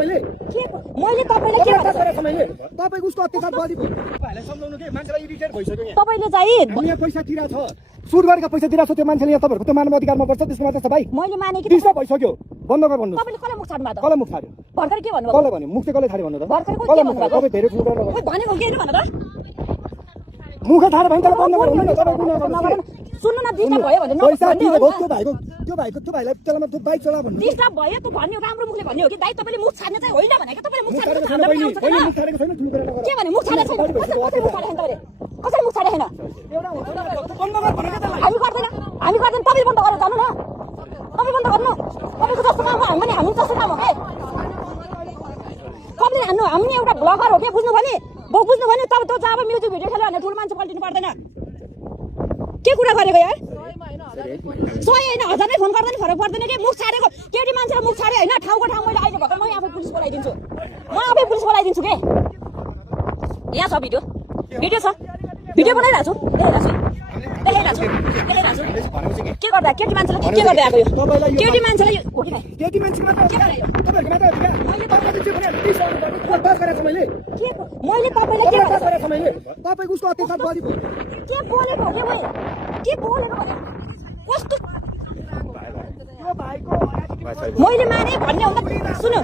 मैले तपाईँले के गरेछ मैले तपाईको उसको अत्याचार बढी भयो तपाईहरुलाई सम्झाउनु के मान्छेलाई इरिटेट भइसक्यो यहाँ तपाईले चाहिँ हामी यहाँ पैसा तिरा छ सुट गरेको पैसा तिरा छ त्यो मान्छेले यहाँ तपाईहरुको त्यो मानव अधिकारमा पर्छ त्यसको मात्र छ भाइ मैले माने कि डिस्टर्ब भइसक्यो बन्द गर भन्नु तपाईले कसले मुख छाड्नु भएको कसले मुख छाड्यो भर्खर के भन्नु कसले भन्यो मुख चाहिँ कसले छाड्यो भन्नु त भर्खर को कसले के मुख भन्नु तपाईँ धेरै ठुलो कुरा खोइ भनेको के भन्नु त मुख छाड्यो भने त बन्द गर भन्नु न तपाईँ गुनाह गर्नु सुन्नु न डिस्टर्ब भयो भने पैसा तिरेको त्यो भाइको चलामा त्यो बाइक चला भन्नु डिस्टर्ब भयो त भन्ने राम्रो मुखले भन्ने हो कि दाइ तपाईले मुख छाड्ने चाहिँ होइन भनेको तपाईले मुख छाड्नु छैन बहिनी मुख छाडेको छैन ठुलो कुरा नगर के भने मुख छाडेको छैन कसले मुख छाडेको छैन कसले मुख छाडेको छैन एउटा बन्द गर भनेको त हामी गर्दैन तपाईले बन्द गरेर जानु न तपाईँ बन्द गर्नु तपाईको जस्तो काम हो भने हामी जस्तो काम हो के कहिले हान्नु हामी एउटा ब्लगर हो के बुझ्नु भने तब त जब म्युजिक भिडियो खेल्यो भने ठुलो मान्छे पल्टिनु पर्दैन के कुरा गरेको यार 100 हैन 1000 नै फोन गर्दा नि फरक पर्दैन के मुख छाडेको केटी मान्छेले मुख छाडे हैन ठाउँको ठाउँ मैले अहिले भर्खर म आफै पुलिस बोलाइदिन्छु के यहाँ छ भिडियो छ भिडियो बनाइराछु देखाइराछु के गर्दा केटी मान्छेले के गर्दै आको यो केटी मान्छेले हो कि केटी मान्छे मात्र तपाईहरुको मात्र मैले तपाईले चाहिँ भने डिस्टर्ब गरेछ मैले तपाईले के गरेछ मैले तपाईको उसको अत्याचार बढी भयो के बोलेको हो के बोलेको भने कस्तो यो भाइको मैले माने भन्ने हो त सुन्नु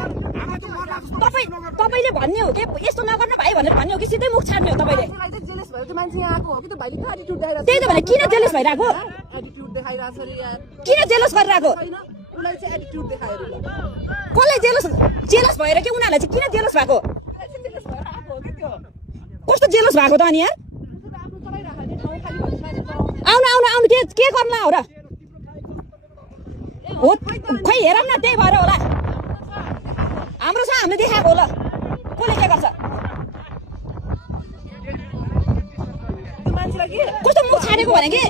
तपाईले भन्ने हो के यस्तो नगर्नु भाइ भनेर भन्ने हो कि सिधै मुख छाड्ने हो तपाईले जेलस भयो त्यो मान्छे यहाँ आको हो कि त्यो भाइले त्यो एटिट्युड देखाइराछ त्यही त भने किन जेलस भइराको एटिट्युड देखाइराछ रे यार किन जेलस गरिराको हैन उलाई चाहिँ एटिट्युड देखायो रे कसले जेलस भएर के उनीहरुलाई चाहिँ किन जेलस भएको जेलस भएर आको हो कि त्यो कस्तो जेलस भएको त अनि यार आउनु के गर्नु हो र हो खै हेरौँ न त्यही भएर होला हाम्रो छ हामीले देखाएको होला कसले के गर्छ मान्छेलाई के कस्तो मुख छाडेको भने के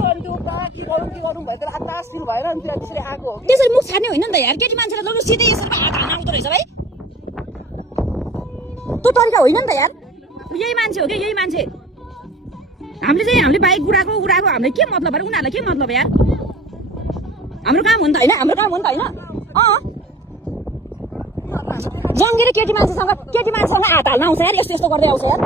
के गरौँ भयो तर आत्तास फिल भएर अनि त्यसरी आको हो त्यसरी मुख छाड्ने होइन नि त यार केटी मान्छेलाई लग्नु सिधै यसरी हात हान्न आउँदो रहेछ भाइ त्यो तरिका होइन नि त यार यही मान्छे हो कि यही मान्छे हामीले बाइक उडाएको हामीले के मतलब अरे उनीहरूलाई के मतलब यार हाम्रो काम हो नि त होइन जङ्गेर केटी मान्छेसँग हात हाल्न आउँछ यार यस्तो गर्दै आउँछ यार